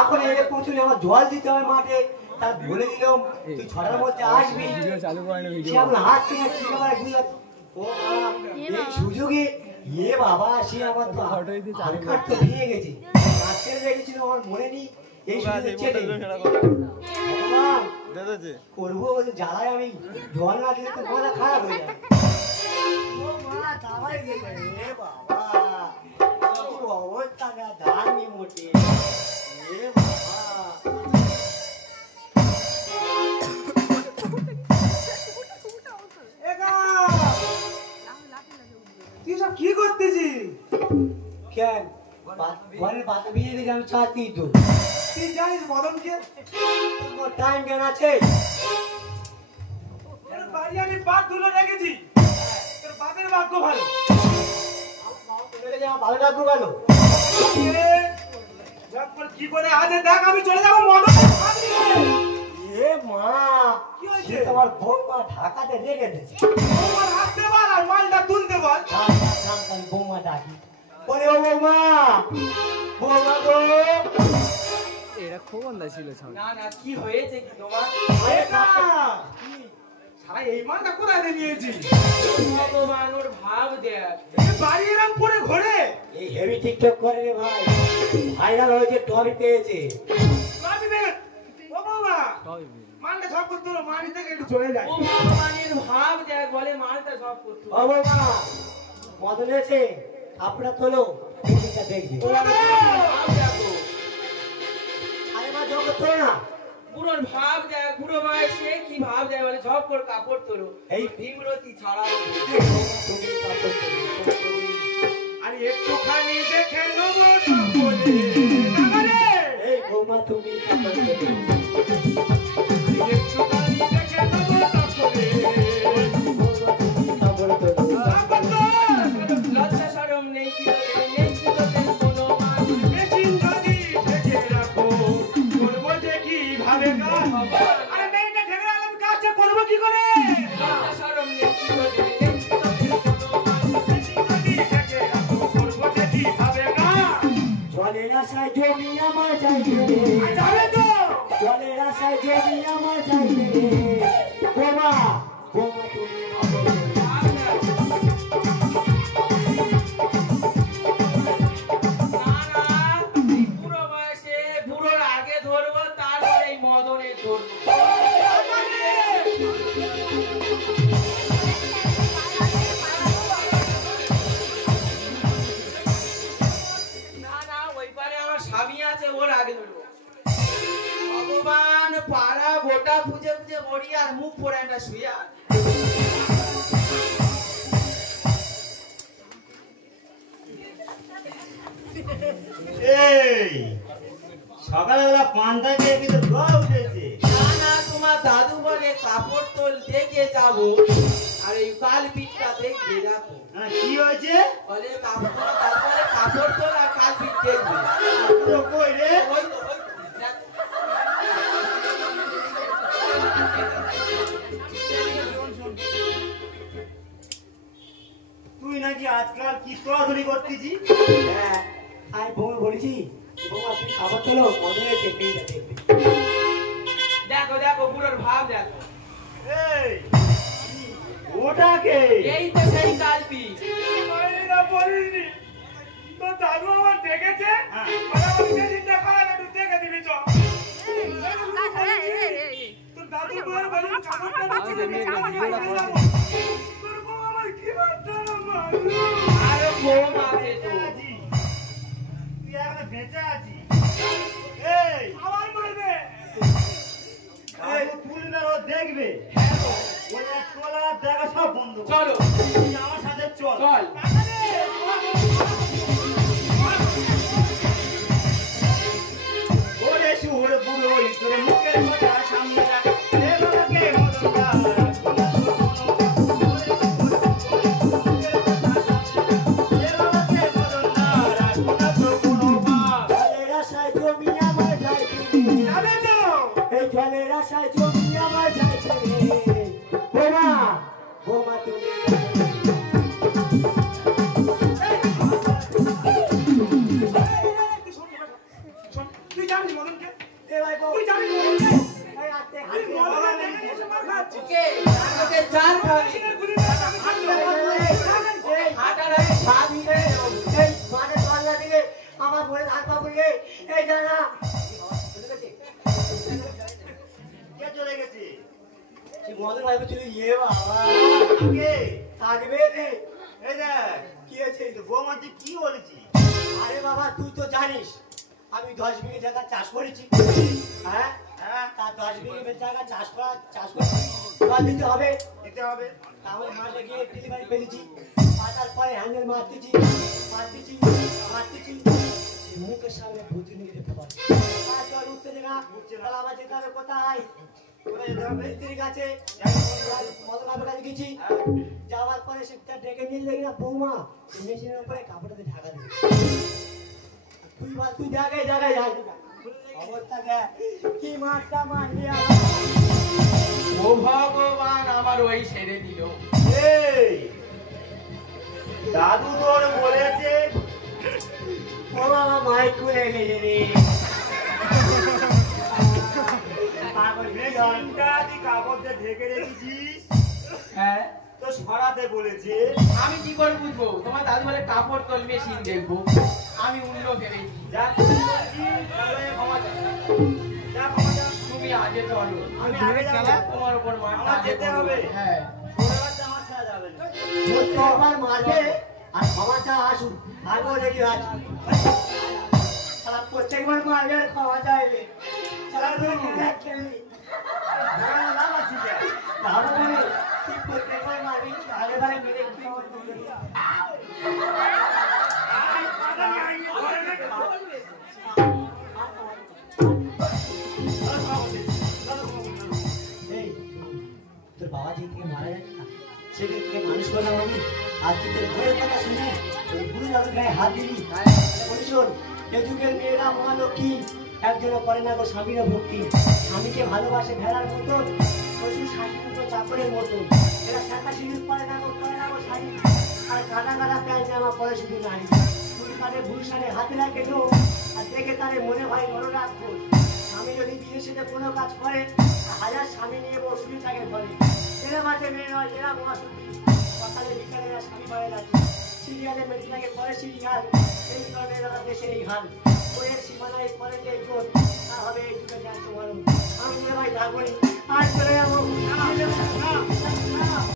এখন এলে পৌঁছলে আমার জল দিতে হবে মাঠে, তার বলে দিলাম তুই 6টার মধ্যে আসবি। সে আমার হাত থেকে কি আমার ও এই সুযোগে এ বাবা সে আমার তো হাত তো ভেঙে গেছে, আজকে রেখেছিল আমার মনে নেই। এই করবো জ্বালায় আমি জল না দিলে তো মাথা খারাপ হয়ে যায়। ও মা দাবাই দেবে রে বাবা, অবস্থা না দাঁড়নি মোটে এ বাবা। তুই সব কি করতেছি? কেন ঘরের পাতা ভিজে গেছে, আমি চাচ্ছি তো। তুই জানিস মদনকে টাইম কেন আছে? বাড়ি আমি বাদ তুলে রেখেছি, তোর বাপের ভাগ্য ভালো। ভালো লাগবে ভালো কি করে আছে দেখ, আমি চলে যাবো মদন। এ মা কি হয়েছে? তোমার বৌমা ঢাকাতে রেখে দিয়েছে। বৌমার হাতে বল আর মালটা তুলতে বল। বৌমা ডাকি বলে ও বৌমা, বৌমা গো। এরা খুব অন্ধা ছিল। না না কি হয়েছে কি তোমার? সারা এই মালটা কোথায় নিয়েছি? ভগবান ওর ভাব দেখ, বাড়ি এরম করে ঘোরে। এই হেভি টিকটক করে রে ভাই, ভাইরাল হয়েছে, টমি পেয়েছে। টমি পেয়ে ও বাবা মালটা সব করতে হলো, মানি থেকে একটু চলে যায়। ও ভগবানের ভাব দেখ, বলে মালটা সব করতে। ও বাবা মদন এসে আপনারা তোলো দেখবি। আরে মা জগৎ তোলো না, পুরোর ভাব দেখ, পুরো বয়সে কি ভাব দেয়, বলে সব করে কাপড় তোলো। এই ভীমরতি ছাড়াও তুমি কাপড় তোলো। আরে একটুখানি দেখে নেবো তো বলে এই বৌমা তুমি কাপড় তোলো। একটুখানি দেখে নেবো তো বলে কাপড় তোলো। লজ্জা শরম নেই কি নেই কি তোদের কোনো মান, মেশিন যদি ঢেকে রাখো করবো যে কি ভাবে কাজ। আরে মেয়েটা ঢেকে রাখলে আমি কাজটা করবো কি করে? লজ্জা শরম নেই কি তোদের নেই কি তোদের কোনো মান, মেশিন যদি ঢেকে রাখো করবো যে কি ভাবে কাজ। জলের আশায় জমি আমার চাইবে, যাবে তো জলের আশায় জমি আমার চাইবে। বোমা বোমা তুমি পুরো বয়সে পুরোর আগে ধরবো, তারপরে এই মদনে ধরবো। না না ওই পারে আমার স্বামী আছে, ওর আগে ধরবো। ভগবান পাড়া গোটা খুঁজে খুঁজে মরি আর মুখ পড়ে একটা শুয়ে আছে। এই সকালবেলা পান্তা খেয়ে কিন্তু ধোয়া উঠেছে। না না তোমার দাদু বলে কাপড় তোল দেখে যাবো, আর এই কাল পিঠটা দেখবে দেখো। কি হয়েছে? বলে কাপড় দাদু বলে কাপড় তোল আর কাল পিঠ দেখবে। পুরো কই রে? ওই তো দেখ। তুই নাকি আজকাল কি তোড়াধুড়ি করতেছি? হ্যাঁ আমি বৌমা বলেছি বৌমা তুমি খাবার তোলো, মনে হয়েছে মেয়েটা দেখবে। দেখো দেখো পুরোর ভাব দেখো। এই ওটাকে এই তো সেই কালপি। বলিনি তো দাদু আমার দেখেছে, আমার মেশিনটা খারাপ, একটু দেখে দিবি চ। তোর দাদু বলে বলি কাপড়টা দিচ্ছি তোর বউ আমার কি বাচ্চা না। আরে বউ আছে তো, তুই এখন বেঁচে আছিস? এই আবার মারবে। এই তুলবে ও দেখবে, ওই এক তোলা দেখা সব বন্ধ কর। চলো তুই আমার সাথে চল। চল। ওরে শুয়োর বুড়ো তোর মুখের কথা সামনে রাখ, এ বাবাকে মদন জলের আশায় জমি আমার চাইবে, এই জলের আশায় জমি আমার চাইছে রে। বোমা বোমা তুমি তুই জানিস মদনকে? এ ভাই বউ তুই জানিস মদনকে? এই আতে তুই মদন দেখে এসে মার খাচ্ছিস। কে আমাকে চার খাবি মেশিনের গুলি মেরে আমি ছাড়বো না। হাঁটা নাই ভাবি রে এই মানে পাল্লা দিয়ে আমার বলে হাত পা বলে এই জানা কে চলে গেছে? কি মদন ভাই বলছিল ইয়ে বাবা কে? থাকবে রে এই দেখ, কি আছে তো বৌমা তুই কি বলেছি? আরে বাবা তুই তো জানিস আমি 10 বিঘে জায়গা চাষ করেছি হ্যাঁ হ্যাঁ, তার 10 বিঘে জায়গা চাষ করেছি জল দিতে হবে দিতে হবে। তারপরে মাঠে গিয়ে ডেলিভারি পেয়েছি পাতার পরে হ্যান্ডেল মারতেছি মুখের সামনে ভুতি নিয়ে যেতে পারে জল উঠতে দেনা তাহলে আমার যেতে হবে কোথায় কোথায় যেতে হবে? মিস্ত্রির কাছে মদন বাবার কাছে গেছি যাওয়ার পরে সে ডেকে নিয়ে দেখি না বৌমা মেশিনের উপরে কাপড়টাতে ঢাকা দেবে তুই জায়গায় যাই অবস্থা দেখ কি মারটা মারলি ও ভগবান আমার ওই ছেড়ে দিল এই, দাদু তোর বলেছে ও বাবা মাইক খুলে গেছে রে পাগল কি হয়? মেশিনটা তুই কাপড় দিয়ে ঢেকে রেখেছিস, হ্যাঁ তো সরাতে বলেছে। আমি কি করে বুঝবো তোমার দাদু বলে কাপড় তোল মেশিন দেখবো আমি অন্য ফেলেছি যা তুই বলছিস, তাহলে ক্ষমা চা। যা ক্ষমা চা। তুমি আগে চলো আমি আগে যাবো। তোমার উপর মারটা আমার আগে যেতে করবো। হবে। হ্যাঁ ছোটবেলাতে আমার ছাড়া যাবে না। ও তো আবার মারবে আর ক্ষমাটা আসুন আরও রেডি আছে সারা প্রত্যেকবার মারবে আর ক্ষমা চাইবে সারা করে খেলবি বড় নাম আছে যা। তারপরে তুই প্রত্যেকবার মারবি আগেবারে মেরে কি এই তোর বাবা যে থেকে মারা যায় না সেদিন থেকে মানুষ করলাম আমি আর তুই তোর বইয়ের কথা শুনে ওই গুরু দাদুর গায়ে হাত দিবি বলি শোন এ যুগের মেয়েরা মহালক্ষ্মী একজনও করে না গো স্বামীর ভক্তি স্বামীকে ভালোবাসে ভেড়ার মতন শ্বশুর শাশুড়ি মতো চাকরের মতন এরা শাখা সিঁদুর পরে না গো শাড়ি আর কাটা কাটা প্যান্ট জামা পরে শুধু নারী চুল কাটে ভুলসানে হাতে রাখে নো আর দেখে তারে মনে হয় বড় রাখবো স্বামী যদি বিদেশেতে কোনো কাজ করে হাজার স্বামী নিয়ে বসুলি তাকে বলে এরা মাঝে মেয়ে নয় এরা মহাসুখী সকালে বিকালে এরা স্বামী পায়ে রাখে সিরিয়ালে মেয়েটাকে পরে সিরিয়াল এই কারণে এরা দেশের এই হাল বইয়ের সীমানায় পরে যে জোর তা হবে এই যুগে জ্ঞান তোমার আমি ভাই থাকবো আর চলে যাবো